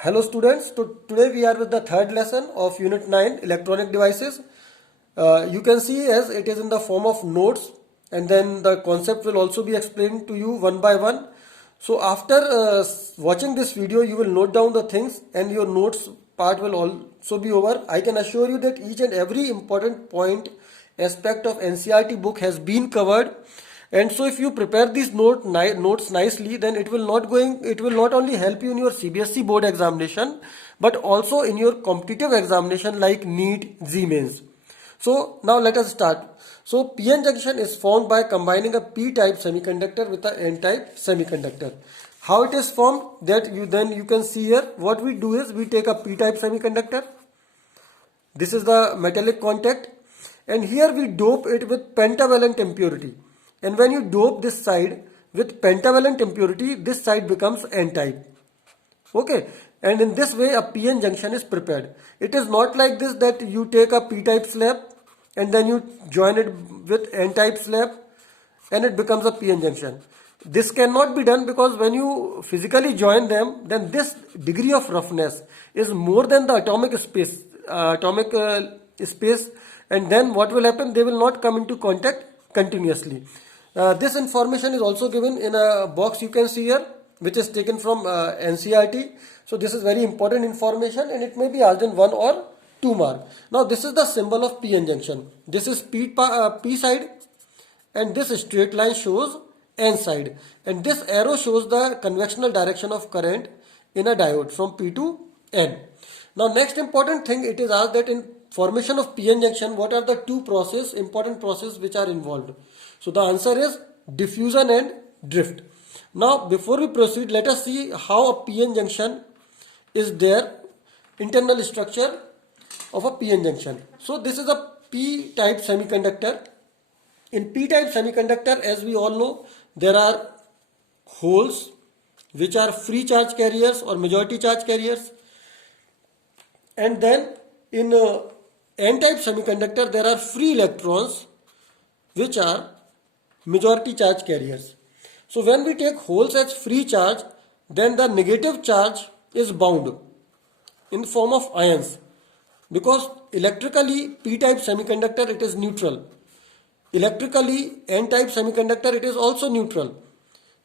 Hello students, today we are with the third lesson of Unit 9 Electronic Devices. You can see as it is in the form of notes, and then the concept will also be explained to you one by one. So after watching this video you will note down the things and your notes part will also be over. I can assure you that each and every important point aspect of NCERT book has been covered. And so if you prepare these notes nicely, then it will not only help you in your CBSE board examination, but also in your competitive examination like NEET, G-Mains. So now let us start. So PN junction is formed by combining a P-type semiconductor with a N-type semiconductor. How it is formed, that you can see here. What we do is we take a P-type semiconductor. This is the metallic contact, and here we dope it with pentavalent impurity. And when you dope this side with pentavalent impurity, this side becomes N-type. Okay, and in this way a PN junction is prepared. It is not like this that you take a P-type slab and then you join it with N-type slab and it becomes a PN junction. This cannot be done because when you physically join them, then this degree of roughness is more than the atomic space, and then what will happen? They will not come into contact continuously. This information is also given in a box you can see here, which is taken from NCERT. So this is very important information and it may be asked in 1 or 2 mark. Now this is the symbol of PN junction. This is P side, and this straight line shows N side, and this arrow shows the convectional direction of current in a diode from P to N. Now next important thing, it is asked that in formation of PN junction, what are the two important processes which are involved? So the answer is diffusion and drift. Now before we proceed, let us see how a PN junction is there, internal structure of a PN junction. So this is a P-type semiconductor. In P-type semiconductor, as we all know, there are holes which are free charge carriers or majority charge carriers. And then in N-type semiconductor, there are free electrons which are majority charge carriers. So when we take holes as free charge, then the negative charge is bound in form of ions, because electrically P-type semiconductor it is neutral. Electrically n type semiconductor it is also neutral.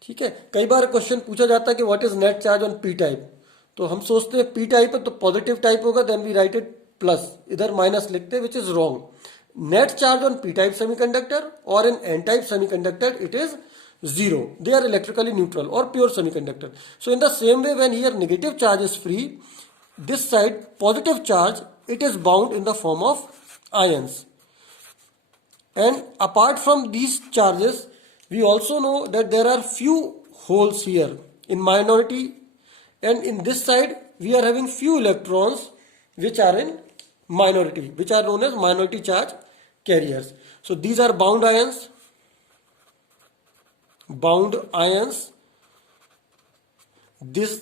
ठीक है, कई बार question पूछा जाता है कि what is net charge on P type, तो हम सोचते हैं पी टाइप है तो पॉजिटिव टाइप होगा, then we write it plus, इधर माइनस लिखते हैं, which is wrong. Net charge on P type semiconductor और in n type semiconductor it is zero. They are electrically neutral or pure semiconductor. So in the same way, when here negative charge is free, this side positive charge it is bound in the form of ions. And apart from these charges, we also know that there are few holes here in minority, and in this side we are having few electrons which are in minority, which are known as minority charge carriers. So these are bound ions. This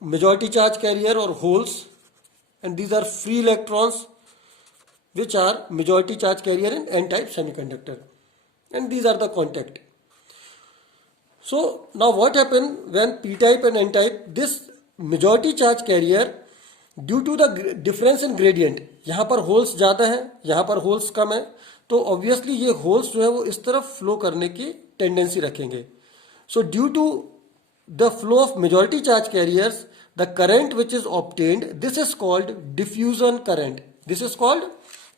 majority charge carrier or holes, and these are free electrons which are majority charge carrier in N-type semiconductor, and these are the contact. So now what happens when P-type and N-type, this majority charge carrier, due to the difference in gradient, यहाँ पर holes ज़्यादा है, यहाँ पर holes कम है, तो obviously ये holes जो है वो इस तरफ flow करने की tendency रखेंगे. So due to the flow of majority charge carriers, the current which is obtained, this is called diffusion current. This is called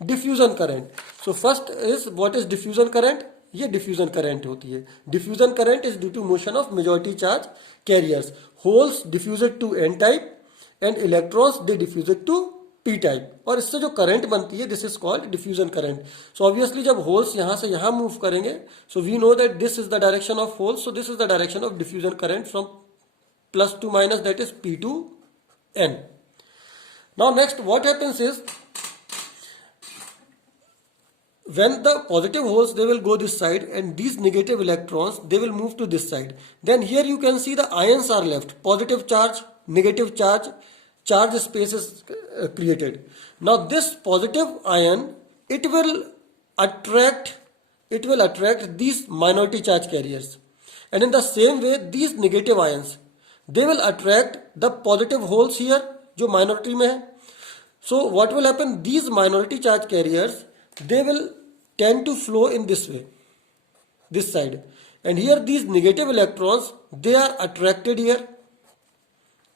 diffusion current. So first is, what is diffusion current? ये diffusion current होती है. Diffusion current is due to motion of majority charge carriers. Holes diffused to N type and electrons they diffused to P type. और इससे जो current बनती है, this is called diffusion current. So obviously जब holes यहाँ से यहाँ move करेंगे, so we know that this is the direction of holes. So this is the direction of diffusion current from plus to minus, that is P to N. Now next what happens is, when the positive holes they will go this side and these negative electrons they will move to this side. Then here you can see the ions are left, positive charge, negative charge, charge space is created. Now this positive ion it will attract these minority charge carriers, and in the same way these negative ions they will attract the positive holes here जो minority में है. So what will happen, these minority charge carriers, they will tend to flow in this way, this side, and here these negative electrons, they are attracted here.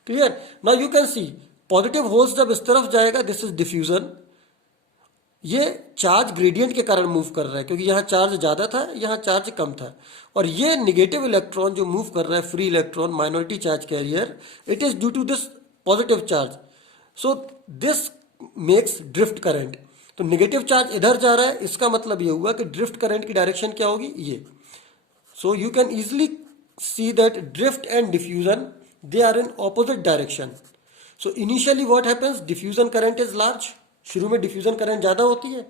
Clear? Now you can see positive holes जब इस तरफ जाएगा, this is diffusion. ये charge gradient के कारण move कर रहा है क्योंकि यहाँ चार्ज ज्यादा था, यहाँ चार्ज कम था, और ये नेगेटिव इलेक्ट्रॉन जो मूव कर रहा है, free electron, minority charge carrier, it is due to this positive charge. So this makes drift current. तो नेगेटिव चार्ज इधर जा रहा है, इसका मतलब ये हुआ कि ड्रिफ्ट करंट की डायरेक्शन क्या होगी, ये. So you can easily see that drift and diffusion, they are in opposite direction. So initially what happens, diffusion current is large. शुरू में डिफ्यूजन करंट ज्यादा होती है,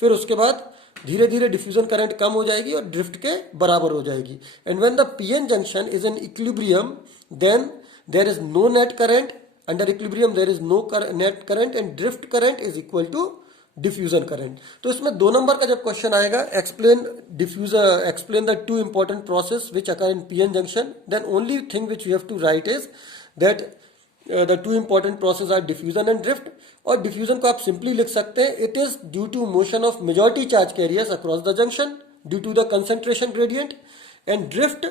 फिर उसके बाद धीरे धीरे डिफ्यूजन करंट कम हो जाएगी और ड्रिफ्ट के बराबर हो जाएगी. And when the PN junction is in equilibrium, then there is no net current. Under equilibrium there is no net current and drift current is equal to diffusion current. तो इसमें 2 number का जब question आएगा, explain the 2 important process which occur in PN junction, then only thing which you have to write is that the 2 important processes are diffusion and drift. और diffusion को आप simply लिख सकते हैं, it is due to motion of majority charge carriers across the junction due to the concentration gradient, and drift,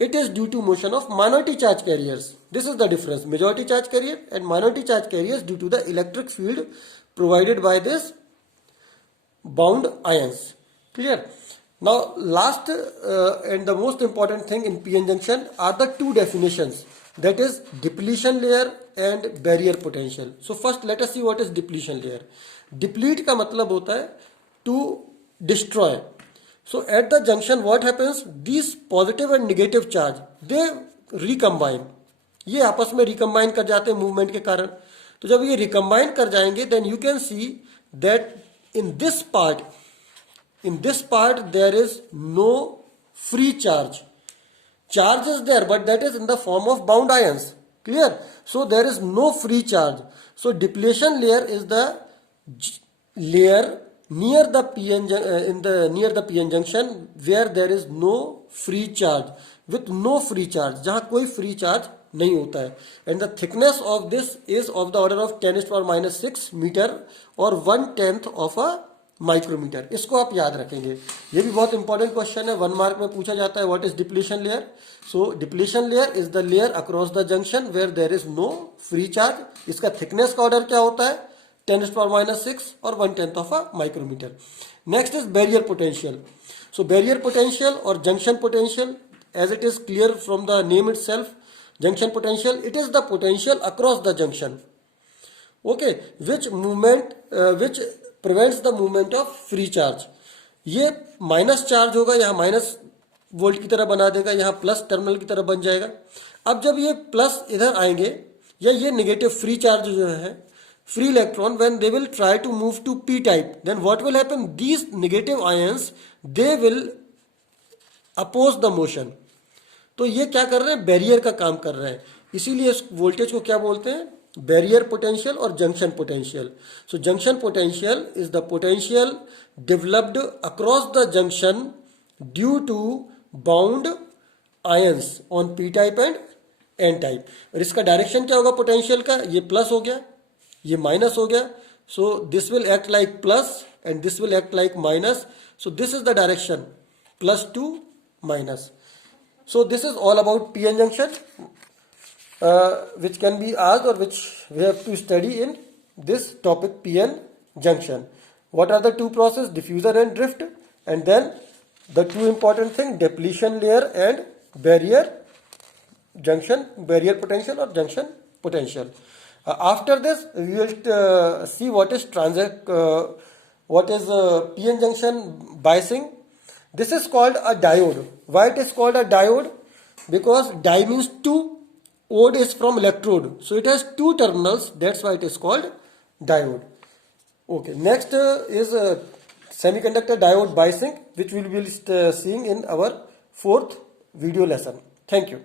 it is due to motion of minority charge carriers. This is the difference, majority charge carrier and minority charge carriers due to the electric field provided by this bound ions. Clear? Now last and the most important thing in PN junction are the 2 definitions, that is depletion layer and barrier potential. So first let us see what is depletion layer. Deplete का मतलब होता है to destroy. So at the junction what happens, these positive and negative charge, they recombine. ये आपस में recombine कर जाते हैं movement के कारण. तो जब ये recombine कर जाएंगे, then you can see that in this part there is no free charge. Charge is there, but that is in the form of bound ions. Clear? So there is no free charge. So depletion layer is the layer near the PN junction where there is no free charge, with no free charge, जहाँ कोई free charge नहीं होता है. And the thickness of this is of the order of 10⁻⁻⁶ meter or 1/10 of a micrometre. इसको आप याद रखेंगे, ये भी बहुत इंपॉर्टेंट क्वेश्चन है, 1 मार्क में पूछा जाता है. What is depletion layer? So depletion layer is the layer across the junction where there is no free charge. इसका थिकनेस का ऑर्डर क्या होता है, 10⁻⁻⁶ और 1/10 of a micrometre. Next is barrier potential. So barrier potential और junction potential, as it is clear from the name itself, junction potential, it is the potential across the junction, okay, which prevents the movement of free charge. ये minus charge होगा, यहाँ minus volt की तरह बना देगा, यहाँ plus terminal की तरह बन जाएगा. अब जब ये प्लस इधर आएंगे, या ये नेगेटिव फ्री चार्ज जो है, free electron, when they will try to move to P type, then what will happen, these negative ions they will oppose the motion. तो ये क्या कर रहे हैं, बैरियर का काम कर रहे हैं. इसीलिए इस वोल्टेज को क्या बोलते हैं, बैरियर पोटेंशियल और junction potential. So junction potential is the potential developed across the junction due to bound ions on P type and N type. और इसका डायरेक्शन क्या होगा पोटेंशियल का, ये प्लस हो गया, ये माइनस हो गया. So this will act like plus and this will act like minus. So this is the direction, +2 -. So this is all about PN junction, which can be asked or which we have to study in this topic, PN junction. What are the 2 processes, diffusion and drift, and then the 2 important thing, depletion layer and barrier junction, barrier potential or junction potential. After this we will see what is PN junction biasing. This is called a diode. Why it is called a diode? Because di means 2, ode is from electrode, so it has 2 terminals, that's why it is called diode. Okay, next is semiconductor diode biasing, which we will be seeing in our 4th video lesson. Thank you.